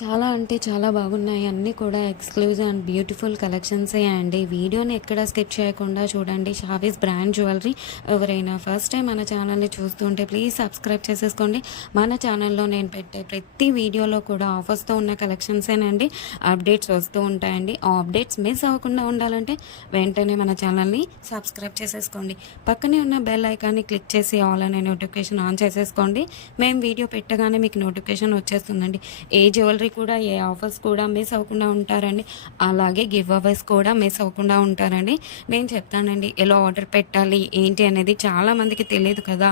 చాలా అంటే చాలా బాగున్నాయి. అన్నీ కూడా ఎక్స్‌క్లూజివ్ అండ్ బ్యూటిఫుల్ కలెక్షన్సే అండి. వీడియోని ఎక్కడ స్కిప్ చేయకుండా చూడండి. Shavis brand jewellery. ఎవరైనా ఫస్ట్ టైం మన ఛానల్‌ని చూస్తుంటే ప్లీజ్ సబ్స్క్రైబ్ చేసేసుకోండి. మన ఛానల్‌లో నేను పెట్టే ప్రతి వీడియోలో కూడా ఆఫర్స్‌తో ఉన్న కలెక్షన్సేనండి అప్డేట్స్ వస్తూ ఉంటాయండి. ఆ అప్డేట్స్ మిస్ అవ్వకుండా ఉండాలంటే వెంటనే మన ఛానల్‌ని సబ్స్క్రైబ్ చేసేసుకోండి. పక్కనే ఉన్న బెల్ ఐకాన్ని క్లిక్ చేసి ఆల్ అనే నోటిఫికేషన్ ఆన్ చేసేసుకోండి. మేము వీడియో పెట్టగానే మీకు నోటిఫికేషన్ వచ్చేస్తుందండి. ఏ జ్యువెలరీ కూడా ఏ ఆఫర్స్ కూడా మిస్ అవ్వకుండా ఉంటారండి. అలాగే గివ్ అవేస్ కూడా మిస్ అవ్వకుండా ఉంటారండి. నేను చెప్తానండి ఎలా ఆర్డర్ పెట్టాలి ఏంటి అనేది చాలామందికి తెలియదు కదా.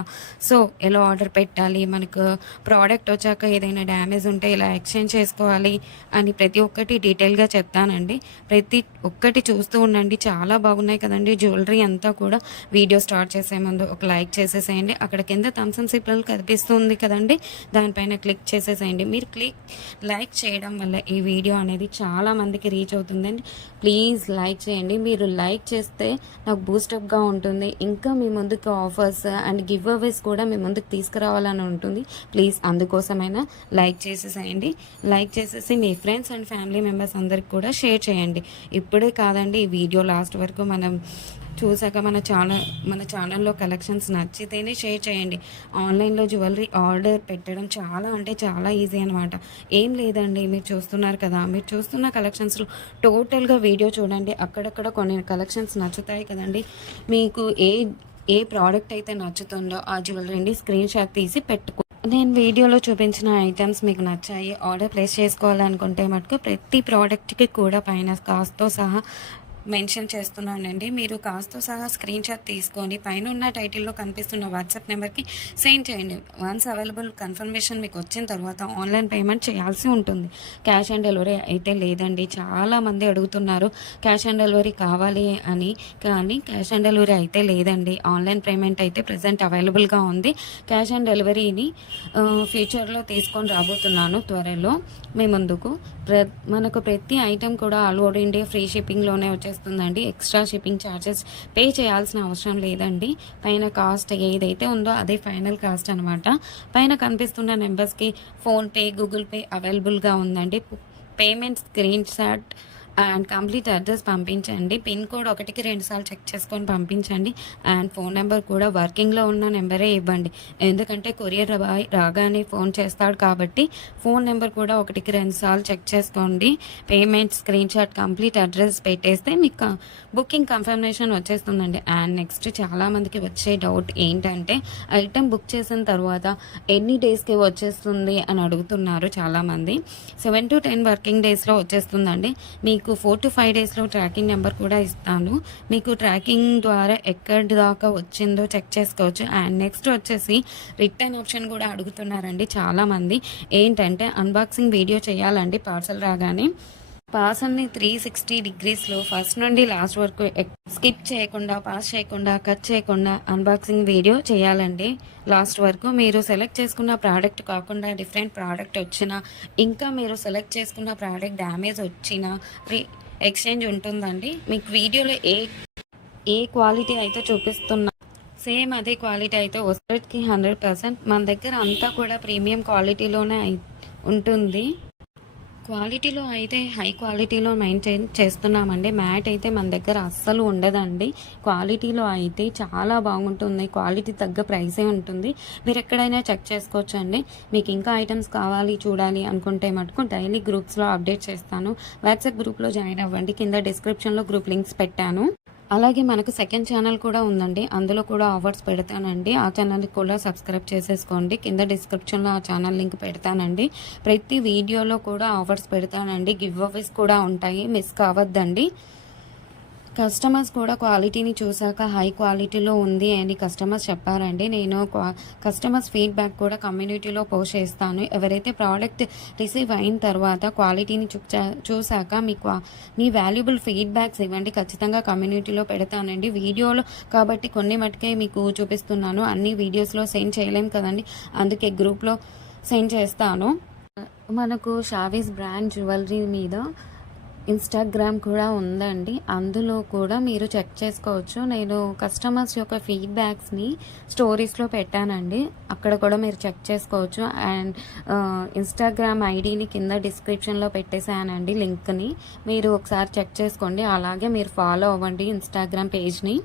సో ఎలా ఆర్డర్ పెట్టాలి, మనకు ప్రోడక్ట్ వచ్చాక ఏదైనా డ్యామేజ్ ఉంటే ఎలా ఎక్స్చేంజ్ చేసుకోవాలి అని ప్రతి ఒక్కటి డీటెయిల్గా చెప్తానండి. ప్రతి ఒక్కటి చూస్తూ ఉండండి. చాలా బాగున్నాయి కదండి జ్యువెలరీ అంతా కూడా. వీడియో స్టార్ట్ చేసే ముందు ఒక లైక్ చేసేసేయండి. అక్కడ కింద థమ్స్ అప్ సింబల్ కనిపిస్తుంది కదండి, దానిపైన క్లిక్ చేసేసేయండి. మీరు లైక్ చేయడం వల్ల ఈ వీడియో అనేది చాలా మందికి రీచ్ అవుతుందండి. ప్లీజ్ లైక్ చేయండి. మీరు లైక్ చేస్తే నాకు బూస్టప్గా ఉంటుంది. ఇంకా మీ ముందుకు ఆఫర్స్ అండ్ గివ్ అవేస్ కూడా మీ ముందుకు తీసుకురావాలని ఉంటుంది. ప్లీజ్ అందుకోసమైనా లైక్ చేసేసేయండి. లైక్ చేసేసి మీ ఫ్రెండ్స్ అండ్ ఫ్యామిలీ మెంబర్స్ అందరికి కూడా షేర్ చేయండి. ఇప్పుడే కాదండి, ఈ వీడియో లాస్ట్ వరకు మనం చూసాక మన ఛానల్లో కలెక్షన్స్ నచ్చితేనే షేర్ చేయండి. ఆన్లైన్లో జ్యువెలరీ ఆర్డర్ పెట్టడం చాలా అంటే చాలా ఈజీ అనమాట. ఏం లేదండి, మీరు చూస్తున్నారు కదా, మీరు చూస్తున్న కలెక్షన్స్లో టోటల్గా వీడియో చూడండి. అక్కడక్కడ కొన్ని కలెక్షన్స్ నచ్చుతాయి కదండి. మీకు ఏ ప్రోడక్ట్ అయితే నచ్చుతుందో ఆ జ్యువెలరీని స్క్రీన్ షాట్ తీసి పెట్టుకో. నేను వీడియోలో చూపించిన ఐటమ్స్ మీకు నచ్చాయి, ఆర్డర్ ప్లేస్ చేసుకోవాలనుకుంటే మటుకు ప్రతి ప్రోడక్ట్కి కూడా పైన కాస్ట్తో సహా మెన్షన్ చేస్తున్నానండి. మీరు కాస్ట్తో సహా స్క్రీన్ షాట్ తీసుకొని పైన ఉన్న టైటిల్లో కనిపిస్తున్న వాట్సాప్ నెంబర్కి సెండ్ చేయండి. వన్స్ అవైలబుల్ కన్ఫర్మేషన్ మీకు వచ్చిన తర్వాత ఆన్లైన్ పేమెంట్ చేయాల్సి ఉంటుంది. క్యాష్ ఆన్ డెలివరీ అయితే లేదండి. చాలామంది అడుగుతున్నారు క్యాష్ ఆన్ డెలివరీ కావాలి అని, కానీ క్యాష్ ఆన్ డెలివరీ అయితే లేదండి. ఆన్లైన్ పేమెంట్ అయితే ప్రజెంట్ అవైలబుల్గా ఉంది. క్యాష్ ఆన్ డెలివరీని ఫ్యూచర్లో తీసుకొని రాబోతున్నాను త్వరలో మీ ముందుకు. మనకు ప్రతి ఐటెం కూడా ఆల్ ఓవర్ ఇండియా ఫ్రీ షిప్పింగ్లోనే వచ్చేస్తుందండి. ఎక్స్ట్రా షిప్పింగ్ ఛార్జెస్ పే చేయాల్సిన అవసరం లేదండి. పైన కాస్ట్ ఏదైతే ఉందో అదే ఫైనల్ కాస్ట్ అనమాట. పైన కనిపిస్తున్న నెంబర్స్కి ఫోన్పే, గూగుల్ పే అవైలబుల్గా ఉందండి. Payment screen shot and complete address పంపించండి. పిన్ కోడ్ 1కి 2 సార్లు చెక్ చేసుకొని పంపించండి. అండ్ ఫోన్ నెంబర్ కూడా వర్కింగ్లో ఉన్న నెంబరే ఇవ్వండి. ఎందుకంటే కొరియర్ బాయ్ రాగానే ఫోన్ చేస్తాడు కాబట్టి ఫోన్ నెంబర్ కూడా 1కి 2 సార్లు చెక్ చేసుకోండి. Payment screen shot complete address పెట్టేస్తే మీకు బుకింగ్ కన్ఫర్మేషన్ వచ్చేస్తుందండి. అండ్ నెక్స్ట్ చాలామందికి వచ్చే డౌట్ ఏంటంటే ఐటెం బుక్ చేసిన తర్వాత ఎన్ని డేస్కి వచ్చేస్తుంది అని అడుగుతున్నారు చాలామంది. 7 to 10 వర్కింగ్ డేస్లో వచ్చేస్తుందండి. మీకు 4 to 5 డేస్లో ట్రాకింగ్ నెంబర్ కూడా ఇస్తాను. మీకు ట్రాకింగ్ ద్వారా ఎక్కడి దాకా వచ్చిందో చెక్ చేసుకోవచ్చు. అండ్ నెక్స్ట్ వచ్చేసి రిటర్న్ ఆప్షన్ కూడా అడుగుతున్నారండి చాలామంది. ఏంటంటే అన్బాక్సింగ్ వీడియో చేయాలండి పార్సల్ రాగానే. పార్సల్ని 360 డిగ్రీస్లో ఫస్ట్ నుండి లాస్ట్ వరకు స్కిప్ చేయకుండా, పాస్ చేయకుండా, కట్ చేయకుండా అన్బాక్సింగ్ వీడియో చేయాలండి లాస్ట్ వరకు. మీరు సెలెక్ట్ చేసుకున్న ప్రోడక్ట్ కాకుండా డిఫరెంట్ ప్రోడక్ట్ వచ్చినా, ఇంకా మీరు సెలెక్ట్ చేసుకున్న ప్రోడక్ట్ డ్యామేజ్ వచ్చినా ఎక్స్చేంజ్ ఉంటుందండి. మీకు వీడియోలో ఏ క్వాలిటీ అయితే చూపిస్తున్నా సేమ్ అదే క్వాలిటీ అయితే వస్తుంది 100%. మన దగ్గర అంతా కూడా ప్రీమియం క్వాలిటీలోనే ఉంటుంది. క్వాలిటీలో అయితే హై క్వాలిటీలో మెయింటైన్ చేస్తున్నామండి. మ్యాట్ అయితే మన దగ్గర అస్సలు ఉండదండి. క్వాలిటీలో అయితే చాలా బాగుంటుంది. క్వాలిటీ తగ్గ ప్రైసే ఉంటుంది. మీరు ఎక్కడైనా చెక్ చేసుకోవచ్చు అండి. మీకు ఇంకా ఐటమ్స్ కావాలి చూడాలి అనుకుంటే మటుకు డైలీ గ్రూప్స్లో అప్డేట్ చేస్తాను. వాట్సాప్ గ్రూప్లో జాయిన్ అవ్వండి. కింద డిస్క్రిప్షన్లో గ్రూప్ లింక్స్ పెట్టాను. అలాగే మనకు సెకండ్ ఛానల్ కూడా ఉందండి. అందులో కూడా ఆఫర్స్ పెడతానండి. ఆ ఛానల్కి కూడా సబ్స్క్రైబ్ చేసేసుకోండి. కింద డిస్క్రిప్షన్లో ఆ ఛానల్ లింక్ పెడతానండి. ప్రతి వీడియోలో కూడా ఆఫర్స్ పెడతానండి. గివ్ అవేస్ కూడా ఉంటాయి, మిస్ కావద్దండి. కస్టమర్స్ కూడా క్వాలిటీని చూసాక హై క్వాలిటీలో ఉంది అని కస్టమర్స్ చెప్పారండి. నేను కస్టమర్స్ ఫీడ్బ్యాక్ కూడా కమ్యూనిటీలో పోస్ట్ చేస్తాను. ఎవరైతే ప్రోడక్ట్ రిసీవ్ అయిన తర్వాత క్వాలిటీని చూసాక మీ వాల్యుబుల్ ఫీడ్బ్యాక్స్ ఇవ్వండి. ఖచ్చితంగా కమ్యూనిటీలో పెడతానండి. వీడియోలో కాబట్టి కొన్ని మటుకే మీకు చూపిస్తున్నాను. అన్ని వీడియోస్లో సెండ్ చేయలేం కదండి, అందుకే గ్రూప్లో సెండ్ చేస్తాను. మనకు షావీస్ బ్రాండ్ జ్యువెలరీ మీద ఇన్‌స్టాగ్రామ్ కూడా ఉందండి. అందులో కూడా మీరు చెక్ చేసుకోవచ్చు. నేను కస్టమర్స్ యొక్క ఫీడ్‌బ్యాక్స్‌ని స్టోరీస్‌లో పెట్టానండి. అక్కడ కూడా మీరు చెక్ చేసుకోవచ్చు. అండ్ ఇన్‌స్టాగ్రామ్ ఐడీని కింద డిస్క్రిప్షన్‌లో పెట్టేసానండి లింక్‌ని. మీరు ఒకసారి చెక్ చేసుకోండి. అలాగే మీరు ఫాలో అవ్వండి ఇన్‌స్టాగ్రామ్ పేజ్‌ని.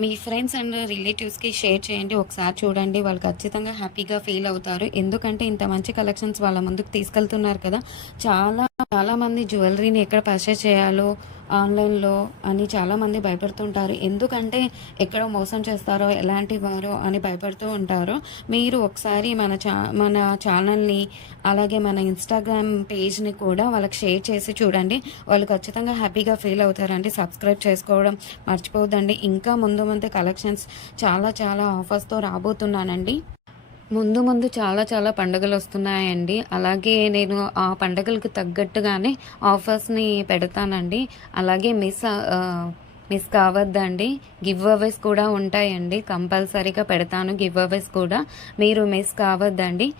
మీ ఫ్రెండ్స్ అండ్ రిలేటివ్స్‌కి షేర్ చేయండి. ఒకసారి చూడండి. వాళ్ళు ఖచ్చితంగా హ్యాపీగా ఫీల్ అవుతారు. ఎందుకంటే ఇంత మంచి కలెక్షన్స్ వాళ్ళ ముందుకు తీసుకెళ్తున్నారు కదా! చాలామంది జ్యువెలరీని ఎక్కడ పర్చేస్ చేయాలో ఆన్‌లైన్‌లో అని చాలామంది భయపడుతుంటారు. ఎందుకంటే ఎక్కడ మోసం చేస్తారో, ఎలాంటి వారో అని భయపడుతూ ఉంటారు. మీరు ఒకసారి మన ఛానల్‌ని అలాగే మన ఇన్‌స్టాగ్రామ్ పేజ్‌ని కూడా వాళ్ళకి షేర్ చేసి చూడండి. వాళ్ళు ఖచ్చితంగా హ్యాపీగా ఫీల్ అవుతారండి. సబ్స్క్రైబ్ చేసుకోవడం మర్చిపోవద్దండి. ఇంకా ముందు ముందు కలెక్షన్స్ చాలా ఆఫర్స్‌తో రాబోతున్నానండి. ముందు చాలా పండుగలొస్తున్నాయండి. అలాగే నేను ఆ పండగలకు తగ్గట్టుగానే ఆఫర్స్‌ని పెడతానండి. అలాగే మిస్ కావద్దండి. గివ్ అవేస్ కూడా ఉంటాయండి. కంపల్సరీగా పెడతాను గివ్ అవేస్ కూడా. మీరు మిస్ కావద్దండి.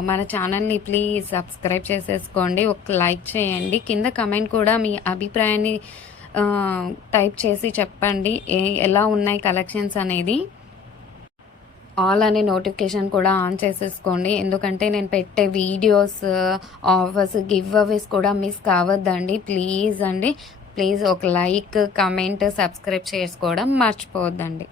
మన ఛానల్‌ని ప్లీజ్ సబ్స్క్రైబ్ చేసేసుకోండి. ఒక లైక్ చేయండి. కింద కమెంట్ కూడా మీ అభిప్రాయాన్ని టైప్ చేసి చెప్పండి. ఎలా ఉన్నాయి కలెక్షన్స్ అనేది. ఆల్ అనే నోటిఫికేషన్ కూడా ఆన్ చేసేసుకోండి. ఎందుకంటే నేను పెట్టే వీడియోస్, ఆఫర్స్, గివ్ అవేస్ కూడా మిస్ కావద్దండి. ప్లీజ్ అండి. ప్లీజ్ ఒక లైక్, కమెంట్, సబ్స్క్రైబ్ చేసుకోవడం మర్చిపోవద్దండి.